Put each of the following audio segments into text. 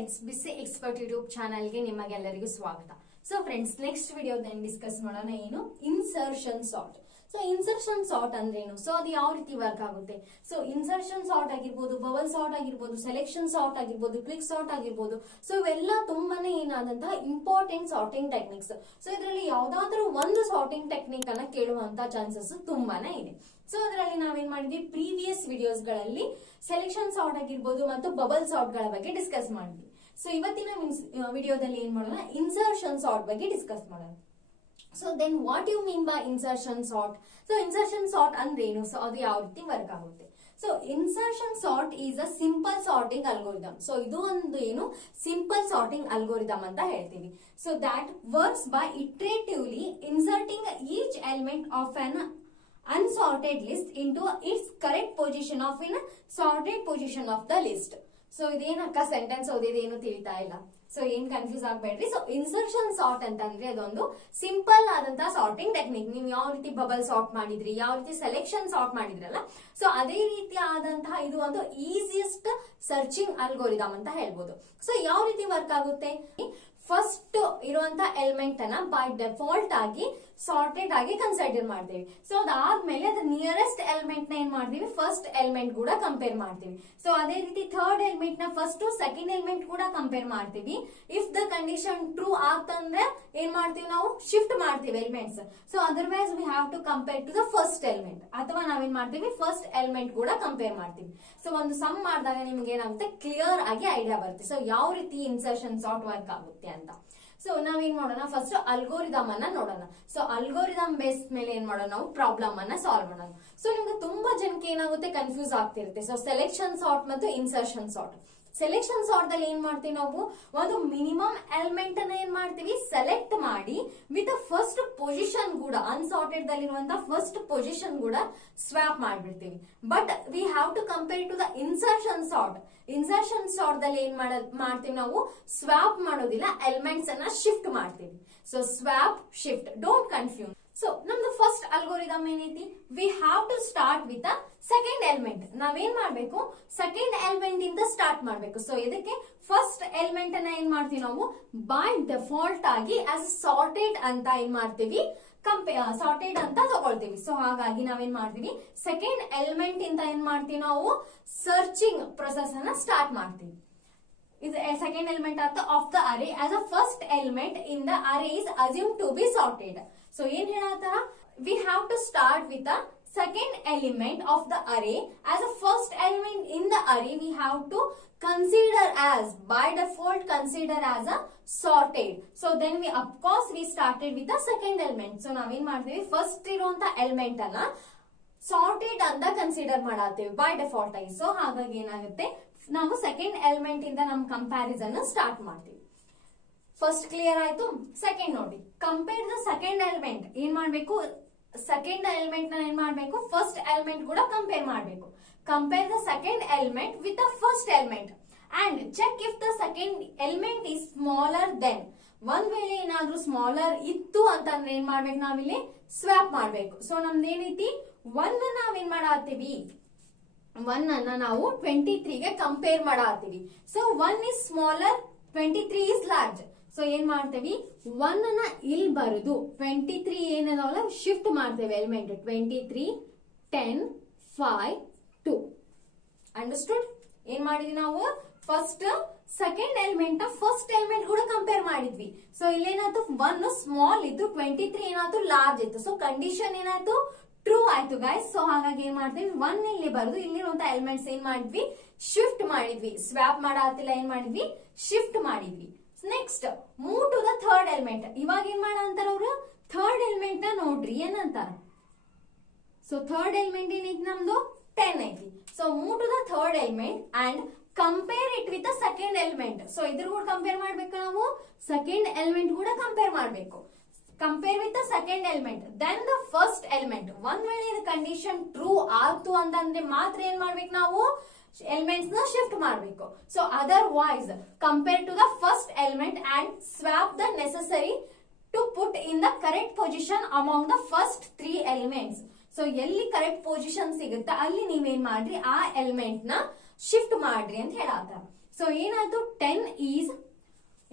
Friends ಬಿಸಿ expert YouTube ಚಾನಲ್ಗೆ ನಿಮಗೆಲ್ಲರಿಗೂ ಸ್ವಾಗತ. ಸೊ ಫ್ರೆಂಡ್ಸ್, ನೆಕ್ಸ್ಟ್ ವಿಡಿಯೋದಲ್ಲಿ ಡಿಸ್ಕಸ್ ಮಾಡೋಣ ಏನು insertion sort. So insertion sort ಅಂದ್ರೇನು, ಸೊ ಅದು ಯಾವ ರೀತಿ ವರ್ಕ್ ಆಗುತ್ತೆ. ಸೊ ಇನ್ಸರ್ಷನ್ ಸಾರ್ಟ್ ಆಗಿರ್ಬೋದು, ಬಬಲ್ ಸಾರ್ಟ್ ಆಗಿರ್ಬೋದು, ಸೆಲೆಕ್ಷನ್ ಸಾರ್ಟ್ ಆಗಿರ್ಬೋದು, ಕ್ಲಿಕ್ ಸಾರ್ಟ್ ಆಗಿರ್ಬೋದು. ಸೊ ಇವೆಲ್ಲ ತುಂಬಾನೇ ಏನಾದಂತಹ ಇಂಪಾರ್ಟೆಂಟ್ ಸಾರ್ಟಿಂಗ್ ಟೆಕ್ನಿಕ್ಸ್. ಸೊ ಇದರಲ್ಲಿ ಯಾವ್ದಾದ್ರು ಒಂದು ಸಾರ್ಟಿಂಗ್ ಟೆಕ್ನಿಕ್ ಅನ್ನ ಕೇಳುವಂತ ಚಾನ್ಸಸ್ ತುಂಬಾನೇ ಇದೆ. ಸೊ ಅದರಲ್ಲಿ ನಾವೇನ್ ಮಾಡಿದ್ವಿ, ಪ್ರೀವಿಯಸ್ ವಿಡಿಯೋಸ್ ಗಳಲ್ಲಿ ಸೆಲೆಕ್ಷನ್ ಸಾರ್ಟ್ ಆಗಿರ್ಬೋದು ಮತ್ತು ಬಬಲ್ ಸಾರ್ಟ್ ಗಳ ಬಗ್ಗೆ ಡಿಸ್ಕಸ್ ಮಾಡಿದ್ವಿ. ಸೊ ಇವತ್ತಿನ ವಿಡಿಯೋದಲ್ಲಿ ಏನ್ ಮಾಡೋಣ, ಇನ್ಸರ್ಷನ್ ಸಾರ್ಟ್ ಬಗ್ಗೆ ಡಿಸ್ಕಸ್ ಮಾಡೋಣ. So then what you mean by insertion sort. So insertion sort ಅಂದ್ರೆ ಏನು, ಸೊ ಅದು ಯಾವ ರೀತಿ ವರ್ಕ್ ಆಗುತ್ತೆ. So insertion sort is a simple sorting algorithm. So ಇದು ಒಂದು ಏನು ಸಿಂಪಲ್ ಸಾರ್ಟಿಂಗ್ ಅಲ್ಗೋರಿದಮ್ ಅಂತ ಹೇಳ್ತೀವಿ. So that works by iteratively inserting each element of an unsorted list into its correct position of in sorted position of the list. So ಇದೇನಕ್ಕ sentence ಓದಿದೇನು ತಿಳಿತಾ ಇಲ್ಲ, so ಏನ್ ಕನ್ಫ್ಯೂಸ್ ಆಗ್ಬೇಡ್ರಿ. ಸೊ ಇನ್ಸರ್ಷನ್ ಸಾರ್ಟ್ ಅಂತಂದ್ರೆ ಅದೊಂದು ಸಿಂಪಲ್ ಆದಂತಹ sorting technique. ನೀವು ಯಾವ ರೀತಿ ಬಬಲ್ ಸಾರ್ಟ್ ಮಾಡಿದ್ರಿ, ಯಾವ ರೀತಿ ಸೆಲೆಕ್ಷನ್ ಸಾರ್ಟ್ ಮಾಡಿದ್ರಲ್ಲ, ಸೊ ಅದೇ ರೀತಿ ಆದಂತಹ ಇದು ಒಂದು ಈಸಿಯೆಸ್ಟ್ ಸರ್ಚಿಂಗ್ ಅಲ್ಗೋರಿದಮ್ ಅಂತ ಹೇಳ್ಬೋದು. ಸೊ ಯಾವ ರೀತಿ ವರ್ಕ್ ಆಗುತ್ತೆ, ಫಸ್ಟ್ ಇರುವಂತ ಎಲಿಮೆಂಟ್ ಅನ್ನ ಬೈ ಡಿಫಾಲ್ಟ್ ಆಗಿ ಸಾರ್ಟೆಡ್ ಆಗಿ ಕನ್ಸಿಡರ್ ಮಾಡ್ತೀವಿ. ಸೊ ಅದಾದ್ಮೇಲೆ ಅದ್ರ ನಿಯರೆಸ್ಟ್ ಎಲಿಮೆಂಟ್ ನ ಏನ್ ಮಾಡ್ತೀವಿ, ಫಸ್ಟ್ ಎಲಿಮೆಂಟ್ ಕೂಡ ಕಂಪೇರ್ ಮಾಡ್ತೀವಿ. ಸೊ ಅದೇ ರೀತಿ ಥರ್ಡ್ ಎಲಿಮೆಂಟ್ ನ ಫಸ್ಟ್ ಸೆಕೆಂಡ್ ಎಲಿಮೆಂಟ್ ಕೂಡ ಕಂಪೇರ್ ಮಾಡ್ತೀವಿ. ಇಫ್ ದ ಕಂಡೀಷನ್ ಟ್ರೂ ಆಗ್ತಂದ್ರೆ ಏನ್ ಮಾಡ್ತೀವಿ, ನಾವು ಶಿಫ್ಟ್ ಮಾಡ್ತೀವಿ elements. So otherwise we have to compare to the first element, ಅಥವಾ ನಾವೇನ್ ಮಾಡ್ತೀವಿ, ಫಸ್ಟ್ ಎಲಿಮೆಂಟ್ ಕೂಡ ಕಂಪೇರ್ ಮಾಡ್ತೀವಿ. ಸೊ ಒಂದು ಸಮ್ ಮಾಡಿದಾಗ ನಿಮ್ಗೆ ಏನಾಗುತ್ತೆ, ಕ್ಲಿಯರ್ ಆಗಿ ಐಡಿಯಾ ಬರುತ್ತೆ. ಸೊ ಯಾವ ರೀತಿ ಇನ್ಸರ್ಷನ್ ಸಾರ್ಟ್ ವರ್ಕ್ ಆಗುತ್ತೆ ಅಂತ. ಸೊ ನಾವೇನ್ ಮಾಡೋಣ, ಫಸ್ಟ್ ಅಲ್ಗೋರಿದಮ್ ಅನ್ನ ನೋಡೋಣ. ಸೊ ಅಲ್ಗೋರಿದಮ್ ಬೇಸ್ ಮೇಲೆ ಏನ್ ಮಾಡೋಣ, ನಾವು ಪ್ರಾಬ್ಲಮ್ ಅನ್ನ ಸಾಲ್ವ್ ಮಾಡೋಣ. ಸೊ ನಿಮ್ಗೆ ತುಂಬಾ ಜನಕ್ಕೆ ಏನಾಗುತ್ತೆ, ಕನ್ಫ್ಯೂಸ್ ಆಗ್ತಿರುತ್ತೆ. ಸೊ ಸೆಲೆಕ್ಷನ್ ಸಾರ್ಟ್ ಮತ್ತು ಇನ್ಸರ್ಷನ್ ಸಾರ್ಟ್. ಸೆಲೆಕ್ಷನ್ ಸಾರ್ಟ್ ದಲ್ಲಿ ಏನ್ ಮಾಡ್ತೀವಿ, ನಾವು ಒಂದು ಮಿನಿಮಮ್ ಎಲಿಮೆಂಟ್ ಅನ್ನ ಏನ್ ಮಾಡ್ತೀವಿ, ಸೆಲೆಕ್ಟ್ ಮಾಡಿ ವಿತ್ ಫಸ್ಟ್ ಪೊಸಿಷನ್ ಕೂಡ ಅನ್ಸಾರ್ಟೆಡ್ ದಲ್ಲಿರುವಂತ ಫಸ್ಟ್ ಪೊಸಿಷನ್ ಕೂಡ ಸ್ವಾಪ್ ಮಾಡ್ಬಿಡ್ತೀವಿ. But we have to compare to the insertion sort. Insertion sort ದಲ್ಲಿ ಏನ್ ಮಾಡ್ತೀವಿ, ನಾವು ಸ್ವಾಪ್ ಮಾಡೋದಿಲ್ಲ, ಎಲಿಮೆಂಟ್ಸ್ ಅನ್ನ ಶಿಫ್ಟ್ ಮಾಡ್ತೀವಿ. So swap shift, don't confuse. So ನಮ್ದು ಫಸ್ಟ್ ಅಲ್ಗೋರಿದಮ್ ಏನೈತಿ, we have to start with a second element. ನಾವೇನ್ ಮಾಡ್ಬೇಕು, ಸೆಕೆಂಡ್ ಎಲಿಮೆಂಟ್ ಇಂದ ಸ್ಟಾರ್ಟ್ ಮಾಡ್ಬೇಕು. ಸೊ ಇದಕ್ಕೆ ಫಸ್ಟ್ ಎಲಿಮೆಂಟ್ ಅನ್ನ ಏನ್ ಮಾಡ್ತೀವಿ, ನಾವು ಬೈ ಡಿಫಾಲ್ಟ್ ಆಗಿ ಆಸ್ ಸಾರ್ಟೆಡ್ ಅಂತ ಏನ್ ಮಾಡ್ತೀವಿ, ಸಾರ್ಟೆಡ್ ಅಂತ ತಗೊಳ್ತೀವಿ. ಸೊ ಹಾಗಾಗಿ ನಾವೇನ್ ಮಾಡ್ತೀವಿ, ಸೆಕೆಂಡ್ ಎಲಿಮೆಂಟ್ ಇಂದ ಏನ್ ಮಾಡ್ತೀವಿ, ನಾವು ಸರ್ಚಿಂಗ್ ಪ್ರೊಸೆಸ್ ಅನ್ನ ಸ್ಟಾರ್ಟ್ ಮಾಡ್ತೀವಿ. Is a second element of the array as a first element in the array is assumed to be sorted. So ಏನ್ ಹೇಳತ್ತಾರ, we have to start with the second element of the array as a first element in the array. We have to consider as by default consider as a sorted. So then we of course we started with the second element. So ನಾವೇನ್ ಮಾಡ್ತೀವಿ, first ಇರುವಂತ element ಅನ್ನ sorted ಅಂತ consider ಮಾಡತ್ತೀವಿ by default ಆಗಿ. So ಹಾಗಾಗಿ ಏನಾಗುತ್ತೆ, ನಾವು ಸೆಕೆಂಡ್ ಎಲಿಮೆಂಟ್ ಇಂದ ನಮ್ ಕಂಪ್ಯಾರಿಸನ್ ಸ್ಟಾರ್ಟ್ ಮಾಡ್ತೀವಿ. ಫಸ್ಟ್ ಕ್ಲಿಯರ್ ಆಯ್ತು. ಸೆಕೆಂಡ್ ನೋಡಿ, ಕಂಪೇರ್ ದ ಸೆಕೆಂಡ್ ಎಲಿಮೆಂಟ್. ಏನ್ ಮಾಡ್ಬೇಕು, ಸೆಕೆಂಡ್ ಎಲಿಮೆಂಟ್ ನ ಏನ್ ಮಾಡ್ಬೇಕು, ಫಸ್ಟ್ ಎಲಿಮೆಂಟ್ ಕೂಡ ಕಂಪೇರ್ ಮಾಡ್ಬೇಕು. Compare the second element with the first element and check if the second element is smaller than. ಒಂದ್ ವೇಳೆ ಏನಾದ್ರೂ ಸ್ಮಾಲರ್ ಇತ್ತು ಅಂತಂದ್ರೆ ಏನ್ ಮಾಡ್ಬೇಕು, ನಾವಿಲ್ಲಿ ಸ್ವಾಪ್ ಮಾಡ್ಬೇಕು. ಸೊ ನಮ್ದೇನೈತಿ, ಒನ್ ನಾವೇನ್ ಮಾಡತ್ತೀವಿ, ಒನ್ ಅನ್ನ ನಾವು 23 ಗೆ ಕಂಪೇರ್ ಮಾಡತ್ತೀವಿ. So 1 is smaller, 23 is large. So ಏನ್ ಮಾಡ್ತೇವಿ, 1 ಅನ್ನ ಇಲ್ಲಿ ಬರುದು 23 ಏನದಾವಲ್ಲ ಶಿಫ್ಟ್ ಮಾಡ್ತೇವೆ ಎಲಿಮೆಂಟ್ 23, 10, 5, 2. ಅಂಡರ್ಸ್ಟುಡ್. ಏನ್ ಮಾಡಿದ್ವಿ ನಾವು, first second element first element ಕೂಡ ಕಂಪೇರ್ ಮಾಡಿದ್ವಿ. ಸೊ ಇಲ್ಲೇನಾಯ್ತು, 1 ಸ್ಮಾಲ್ ಇತ್ತು, 23 ಏನಾಯ್ತು ಲಾರ್ಜ್ ಇತ್ತು. ಸೊ ಕಂಡೀಷನ್ ಏನಾಯ್ತು, ಟ್ರೂ ಆಯ್ತು ಗೈಸ್. ಸೊ ಹಾಗಾಗಿ ಏನ್ ಮಾಡ್ತೀವಿ, 1 ಇಲ್ಲಿ ಬರುದು, ಇಲ್ಲಿರುವಂತ ಎಲಿಮೆಂಟ್ಸ್ ಏನ್ ಮಾಡಿದ್ವಿ, ಶಿಫ್ಟ್ ಮಾಡಿದ್ವಿ. ಸ್ವಾಪ್ ಮಾಡತ್ತಿಲ್ಲ, ಏನ್ ಮಾಡಿದ್ವಿ, ಶಿಫ್ಟ್ ಮಾಡಿದ್ವಿ. Next move to the third element. ಇವಾಗ ಏನ್ ಮಾಡ ಅಂತಾರ ಅವ್ರು, ಥರ್ಡ್ ಎಲಿಮೆಂಟ್ ನ ನೋಡ್ರಿ ಏನಂತಾರ. ಸೊ ಥರ್ಡ್ ಎಲಿಮೆಂಟ್ ಏನೈತಿ, ನಮ್ದು 10 ಐತಿ. So move to the third element and compare it with second element. So ಇದ್ರ ಕೂಡ ಕಂಪೇರ್ ಮಾಡ್ಬೇಕು, ನಾವು ಸೆಕೆಂಡ್ ಎಲಿಮೆಂಟ್ ಕೂಡ ಕಂಪೇರ್ ಮಾಡ್ಬೇಕು. Compare with the second element then the first element. ಒಂದ್ ವೇಳೆ ಇದು ಕಂಡೀಷನ್ ಟ್ರೂ ಆಗ್ತು ಅಂತಂದ್ರೆ ಮಾತ್ರ ಏನ್ ಮಾಡ್ಬೇಕು, ನಾವು ಎಲಿಮೆಂಟ್ಸ್ ನ ಶಿಫ್ಟ್ ಮಾಡಬೇಕು. So otherwise compare to the first element and swap the necessary to put in the correct position among the first 3 elements. So ಎಲ್ಲಿ ಕರೆಕ್ಟ್ ಪೊಸಿಷನ್ ಸಿಗುತ್ತೆ ಅಲ್ಲಿ ನೀವೇನ್ ಮಾಡ್ರಿ, ಆ ಎಲಿಮೆಂಟ್ ನ ಶಿಫ್ಟ್ ಮಾಡ್ರಿ ಅಂತ ಹೇಳತ್ತಾರ. ಸೊ ಏನಾಯ್ತು 10 ಈಸ್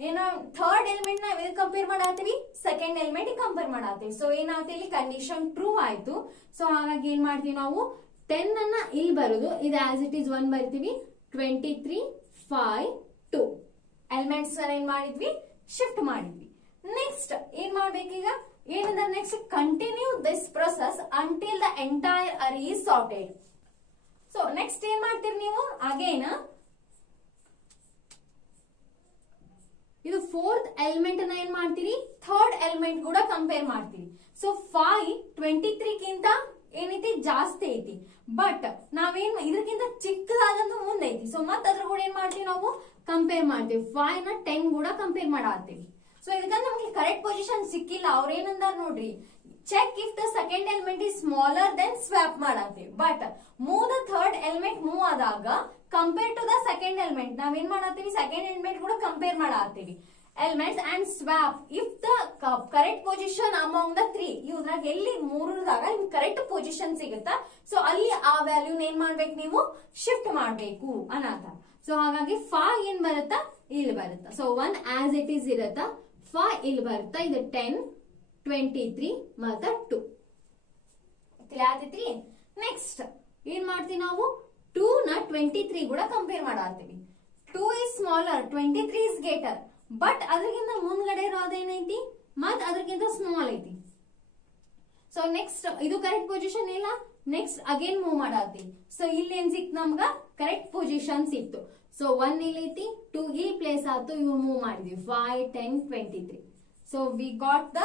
ಏನೋ ಥರ್ಡ್ ಎಲಿಮೆಂಟ್ ನಾವ್ ಕಂಪೇರ್ ಮಾಡತ್ತೀವಿ, ಸೆಕೆಂಡ್ ಎಲಿಮೆಂಟ್ ಕಂಪೇರ್ ಮಾಡತ್ತೀವಿ. ಸೊ ಏನಾಯ್ತು ಇಲ್ಲಿ ಕಂಡೀಷನ್ ಟ್ರೂ ಆಯ್ತು. ಸೊ ಹಾಗಾಗಿ ಏನ್ ಮಾಡ್ತೀವಿ ನಾವು 10 ಅನ್ನ ಇಲ್ಲಿ ಬರುದು, ಇದು ಆಸ್ ಇಟ್ ಈಸ್ 1 ಬರ್ತೀವಿ. 23 5 2 ಎಲಿಮೆಂಟ್ಸ್ ಏನ್ ಮಾಡಿದ್ವಿ, ಶಿಫ್ಟ್ ಮಾಡಿದ್ವಿ. ನೆಕ್ಸ್ಟ್ ಏನ್ ಮಾಡ್ಬೇಕೀಗ, ಏನಂದ್ರೆ next continue this process until the entire array is sorted. So next ಏನ್ ಮಾಡ್ತೀರಿ ನೀವು, ಅಗೇನ್ ಇದು ಫೋರ್ತ್ ಎಲಿಮೆಂಟ್ ಅನ್ನ ಏನ್ ಮಾಡ್ತೀರಿ, ಥರ್ಡ್ ಎಲಿಮೆಂಟ್ ಕೂಡ ಕಂಪೇರ್ ಮಾಡ್ತೀರಿ. ಸೊ 5 23 ಗಿಂತ ಏನೈತಿ ಜಾಸ್ತಿ ಐತಿ, ಬಟ್ ನಾವೇನ್ ಇದಕ್ಕಿಂತ ಚಿಕ್ಕದಾದಂತ ಮುಂದೈತಿ. ಸೊ ಮತ್ ಅದ್ರ ಕೂಡ ಏನ್ ಮಾಡ್ತೀವಿ ನಾವು ಕಂಪೇರ್ ಮಾಡ್ತೀವಿ. 5 ನ 10 ಕೂಡ ಕಂಪೇರ್ ಮಾಡತ್ತೀವಿ. ಸೊ ಇದಕ್ಕೆ ನಮ್ಗೆ ಕರೆಕ್ಟ್ ಪೊಸಿಷನ್ ಸಿಕ್ಕಿಲ್ಲ. ಅವ್ರ ಏನಂದಾರ ನೋಡ್ರಿ, check if the second element is smaller then swap ಮಾಡತ್ತೀವಿ. But move the third element move ಆದಾಗ compare to the second element ನಾವೇನ್ ಮಾಡತ್ತೀವಿ, ಸೆಕೆಂಡ್ ಎಲಿಮೆಂಟ್ ಕೂಡ ಕಂಪೇರ್ ಮಾಡತ್ತೀವಿ elements and swap if the correct position among the 3. ಇವ್ರಾಗ ಎಲ್ಲಿ ಮೂರದಾಗ ನಿಮ್ಗೆ ಕರೆಕ್ಟ್ ಪೊಸಿಷನ್ ಸಿಗುತ್ತಾ, ಸೊ ಅಲ್ಲಿ ಆ ವ್ಯಾಲ್ಯೂನ ಏನ್ ಮಾಡ್ಬೇಕು ನೀವು ಶಿಫ್ಟ್ ಮಾಡ್ಬೇಕು ಅನ್ನತ. ಸೊ ಹಾಗಾಗಿ 5 ಏನ್ ಬರುತ್ತಾ, ಇಲ್ಲಿ ಬರುತ್ತಾ. ಸೊ 1 ಆಸ್ ಇಟ್ ಈಸ್ ಇರತ್ತಾ, 5 ಇಲ್ಲಿ ಬರುತ್ತಾ. ಇದು 10 23 ಮತ್ತ 2 ತಿಳಿಯಾತೈತ್ರಿ. ನೆಕ್ಸ್ಟ್ ಏನ್ ಮಾಡ್ತೀವಿ ನಾವು 2 ನ 23 ಕೂಡ ಕಂಪೇರ್ ಮಾಡತ್ತೀವಿ. 2 is smaller, 23 is greater, but ಅದ್ರಗಿಂತ ಮುಂದ್ಗಡೆ ಇರೋದೇನೈತಿ ಮತ್ ಅದ್ರಗಿಂತ ಸ್ಮಾಲ್ ಐತಿ. ಸೊ ನೆಕ್ಸ್ಟ್ ಇದು ಕರೆಕ್ಟ್ ಪೊಸಿಷನ್ ಇಲ್ಲ. ನೆಕ್ಸ್ಟ್ ಅಗೇನ್ ಮೂವ್ ಮಾಡತ್ತೀವಿ. ಸೊ ಇಲ್ಲಿ ಏನ್ ಸಿಕ್ತು ನಮ್ಗ, ಕರೆಕ್ಟ್ ಪೊಸಿಷನ್ ಸಿಕ್ತು. ಸೊ 1 ಇಲ್ಲಿ ಐತಿ, 2 ಇಲ್ಲಿ ಪ್ಲೇಸ್ ಆಯ್ತು, ಇವು ಮೂವ್ ಮಾಡಿದ್ವಿ 5 10 23. So we got the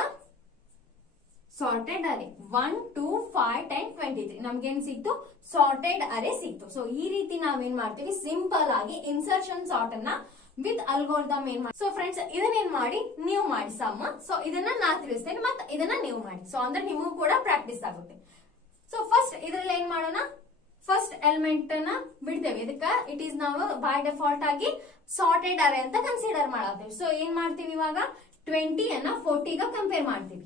sorted ಅರೇ 1 2 5 10 23 ನಮ್ಗೇನ್ ಸಿಕ್ತು, ಸಾರ್ಟೆಡ್ ಅರೇ ಸಿಕ್ತು. ಸೊ ಈ ರೀತಿ ನಾವೇನ್ ಮಾಡ್ತೀವಿ, ಸಿಂಪಲ್ ಆಗಿ ಇನ್ಸರ್ಷನ್ ಸಾರ್ಟ್ ಅನ್ನ ವಿತ್ ಅಲ್ಗೋರಿದಮ್ ಏನ್ ಮಾಡಿ. ಸೊ ಫ್ರೆಂಡ್ಸ್ ಇದನ್ನೇನ್ ಮಾಡಿ ನೀವು ಮಾಡಿ ಸಮ್ಮ. ಸೊ ಇದನ್ನ ನಾ ತಿಳಿಸ್ತೇನೆ, ಮತ್ತೆ ಇದನ್ನ ನೀವು ಮಾಡಿ. ಸೊ ಅಂದ್ರೆ ನಿಮಗೂ ಕೂಡ ಪ್ರಾಕ್ಟೀಸ್ ಆಗುತ್ತೆ. ಸೊ ಫಸ್ಟ್ ಇದ್ರಲ್ಲಿ ಏನ್ ಮಾಡೋಣ, ಫಸ್ಟ್ ಎಲಿಮೆಂಟ್ ಅನ್ನ ಬಿಡ್ತೇವೆ. ಇದಕ್ಕ ಇಟ್ ಈಸ್ ನಾವು ಬೈ ಡಿಫಾಲ್ಟ್ ಆಗಿ ಸಾರ್ಟೆಡ್ ಅರೇ ಅಂತ ಕನ್ಸಿಡರ್ ಮಾಡತ್ತೇವೆ. ಸೊ ಏನ್ ಮಾಡ್ತೀವಿ ಇವಾಗ 20 ಅನ್ನ 40 ಗ ಕಂಪೇರ್ ಮಾಡ್ತೀವಿ.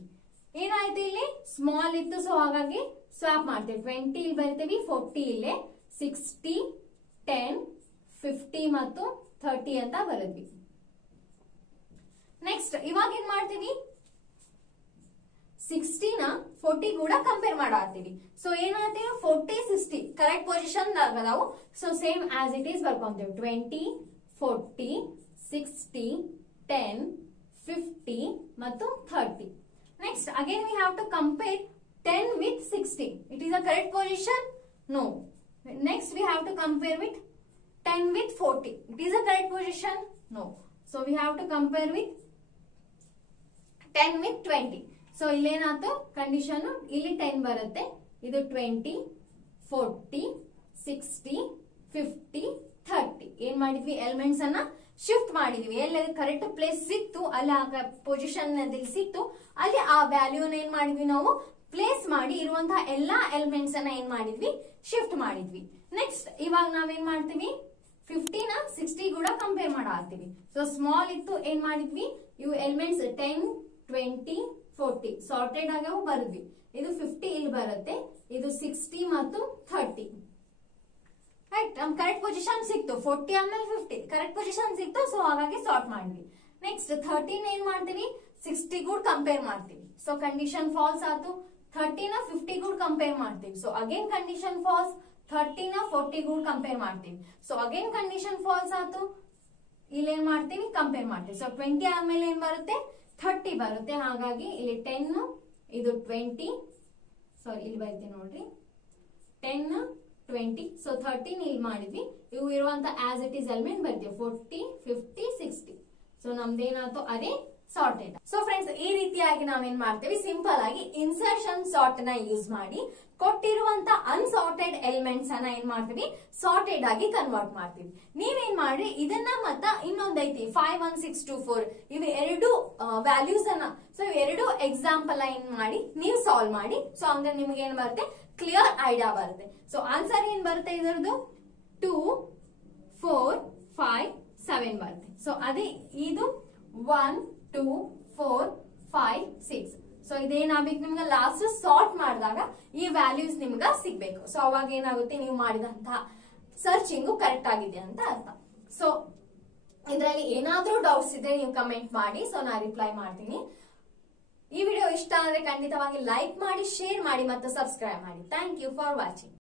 ಏನಾಯ್ತು ಇಲ್ಲಿ ಸ್ಮಾಲ್ ಇತ್ತು, ಸೊ ಹಾಗಾಗಿ ಸ್ವಾಪ್ ಮಾಡ್ತೀವಿ. 20 ಇಲ್ಲಿ ಬರಿತೀವಿ, 40 ಇಲ್ಲೇ, 60 10 50 ಮತ್ತು 30 ಅಂತ ಬರದ್ವಿ. ನೆಕ್ಸ್ಟ್ ಇವಾಗ ಏನ್ ಮಾಡ್ತೀವಿ, 60 ನ 40 ಕೂಡ ಕಂಪೇರ್ ಮಾಡತ್ತೀವಿ. ಸೊ ಏನಾಗ್ತೀವಿ 40 60 ಕರೆಕ್ಟ್ ಪೊಸಿಷನ್ ನಾವು. So same as it is ಬರ್ಕೊಂತೀವಿ. 20 40 60 10 50 ಮತ್ತು 30. Next again we have to compare 10 with 60. It is a correct position? No. Next we have to compare with 10 with 40. It is a correct position? No. So we have to compare with 10 with 20. So ಇಲ್ಲಿ ಏನಾಯ್ತು condition, ಇಲ್ಲಿ 10 ಬರುತ್ತೆ, ಇದು 20 40 60 50 30 ಏನ್ ಮಾಡಿದ್ವಿ, elements ಅನ್ನ shift ಮಾಡಿದ್ವಿ. ಎಲ್ಲಿ ಕರೆಕ್ಟ್ ಪ್ಲೇಸ್ ಸಿಕ್ತು ಅಲ್ಲಿ ಆ ಪೊಸಿಷನ್ ಸಿಕ್ತು, ಅಲ್ಲಿ ಆ ವ್ಯಾಲ್ಯೂನ ಏನ್ ಮಾಡಿದ್ವಿ ನಾವು ಪ್ಲೇಸ್ ಮಾಡಿ ಇರುವಂತಹ ಎಲ್ಲಾ ಎಲಿಮೆಂಟ್ಸ್ ಅನ್ನ ಏನ್ ಮಾಡಿದ್ವಿ ಶಿಫ್ಟ್ ಮಾಡಿದ್ವಿ. ನೆಕ್ಸ್ಟ್ ಇವಾಗ ನಾವೇನ್ ಮಾಡ್ತೀವಿ 50 ನ 60 ಕೂಡ ಕಂಪೇರ್ ಮಾಡಾಕ್ತಿವಿ. ಸೊ ಸ್ಮಾಲ್ ಇತ್ತು ಏನ್ ಮಾಡಿದ್ವಿ, ಇವು ಎಲಿಮೆಂಟ್ಸ್ 10 20 40 ಸಾರ್ಟೆಡ್ ಆಗ್ಯಾವು ಬರದ್ವಿ. ಇದು 50 ಇಲ್ಲಿ ಬರುತ್ತೆ, ಇದು 60 ಮತ್ತು 30 ರೈಟ್. ನಮ್ ಕರೆಕ್ಟ್ ಪೊಸಿಷನ್ ಸಿಕ್ತು, 40 ಆಮೇಲೆ 50 ಕರೆಕ್ಟ್ ಪೊಸಿಷನ್ ಸಿಕ್ತು. ಸೊ ಹಾಗಾಗಿ ಸಾರ್ಟ್ ಮಾಡಿದ್ವಿ. ನೆಕ್ಸ್ಟ್ 13 ಏನ್ ಮಾಡ್ತೀವಿ 60 ಕೂಡ ಕಂಪೇರ್ ಮಾಡ್ತೀವಿ. ಸೊ ಕಂಡೀಷನ್ ಫಾಲ್ಸ್ ಆಯ್ತು. 30 ನ 50 ಕೂಡ ಕಂಪೇರ್ ಮಾಡ್ತೀವಿ. So again condition falls. 30 ನ 40 ಕೂಡ ಕಂಪೇರ್ ಮಾಡ್ತೀವಿ. ಸೊ ಅಗೇನ್ ಕಂಡೀಷನ್ ಫಾಲ್ಸ್ ಆಯ್ತು. ಇಲ್ಲಿ ಏನ್ ಮಾಡ್ತೀವಿ ಕಂಪೇರ್ ಮಾಡ್ತೀವಿ. ಸೊ 20 ಆದ್ಮೇಲೆ ಏನ್ ಬರುತ್ತೆ 30 ಬರುತ್ತೆ. ಹಾಗಾಗಿ ಇಲ್ಲಿ 10 ಇದು 20 ಸಾರಿ ಇಲ್ಲಿ ಬರುತ್ತೆ ನೋಡ್ರಿ 10 20. ಸೊ 13 ಇಲ್ಲಿ ಮಾಡಿದ್ವಿ. ಇವು ಇರುವಂತ ಆಸ್ ಇಟ್ ಈಸ್ ಎಲಿಮೆಂಟ್ ಬರ್ತೀವಿ 40 50 60. ಸೊ ನಮ್ದೇನಾಯ್ತು ಅದೇ ಸಾರ್ಟೆಡ್. ಸೊ ಫ್ರೆಂಡ್ಸ್ ಈ ರೀತಿಯಾಗಿ ನಾವೇನ್ ಮಾಡ್ತೀವಿ ಸಿಂಪಲ್ ಆಗಿ ಇನ್ಸರ್ಷನ್ ಸಾರ್ಟ್ ನ ಯೂಸ್ ಮಾಡಿ ಕೊಟ್ಟಿರುವಂತ ಅನ್ಸಾರ್ಟೆಡ್ ಎಲಿಮೆಂಟ್ಸ್ ಅನ್ನ ಏನ್ ಮಾಡ್ತೀವಿ ಸಾರ್ಟೆಡ್ ಆಗಿ ಕನ್ವರ್ಟ್ ಮಾಡ್ತೀವಿ. ನೀವೇನ್ ಮಾಡ್ರಿ ಇದನ್ನ ಮತ್ತ ಇನ್ನೊಂದೈತಿ 5 1 6 2 4 ಇವು ಎರಡು ವ್ಯಾಲ್ಯೂಸ್ ಅನ್ನ ಸೊ ಇವೆರಡು ಎಕ್ಸಾಂಪಲ್ ಏನ್ ಮಾಡಿ ನೀವು ಸಾಲ್ವ್ ಮಾಡಿ. ಸೊ ಅಂದ್ರೆ ನಿಮ್ಗೆ ಏನ್ ಬರುತ್ತೆ ಕ್ಲಿಯರ್ ಐಡಿಯಾ ಬರುತ್ತೆ. ಸೊ ಆನ್ಸರ್ ಏನ್ ಬರುತ್ತೆ ಇದರದು 2 4 5 7 ಬರುತ್ತೆ. ಸೊ ಅದೇ ಇದು 1 2 4 5 6. ಸೊ ಇದೇನಾಗಬೇಕು ನಿಮ್ಗೆ ಲಾಸ್ಟ್ ಸಾರ್ಟ್ ಮಾಡಿದಾಗ ಈ ವ್ಯಾಲ್ಯೂಸ್ ನಿಮ್ಗೆ ಸಿಗ್ಬೇಕು. ಸೊ ಅವಾಗ ಏನಾಗುತ್ತೆ ನೀವು ಮಾಡಿದಂತಹ ಸರ್ಚಿಂಗು ಕರೆಕ್ಟ್ ಆಗಿದೆ ಅಂತ ಅರ್ಥ. ಸೊ ಇದರಲ್ಲಿ ಏನಾದ್ರೂ ಡೌಟ್ಸ್ ಇದ್ರೆ ನೀವು ಕಮೆಂಟ್ ಮಾಡಿ, ಸೊ ನಾ ರಿಪ್ಲೈ ಮಾಡ್ತೀನಿ. ಈ ವಿಡಿಯೋ ಇಷ್ಟ ಆದ್ರೆ ಖಂಡಿತವಾಗಿ ಲೈಕ್ ಮಾಡಿ, ಶೇರ್ ಮಾಡಿ ಮತ್ತು ಸಬ್ಸ್ಕ್ರೈಬ್ ಮಾಡಿ. Thank you for watching.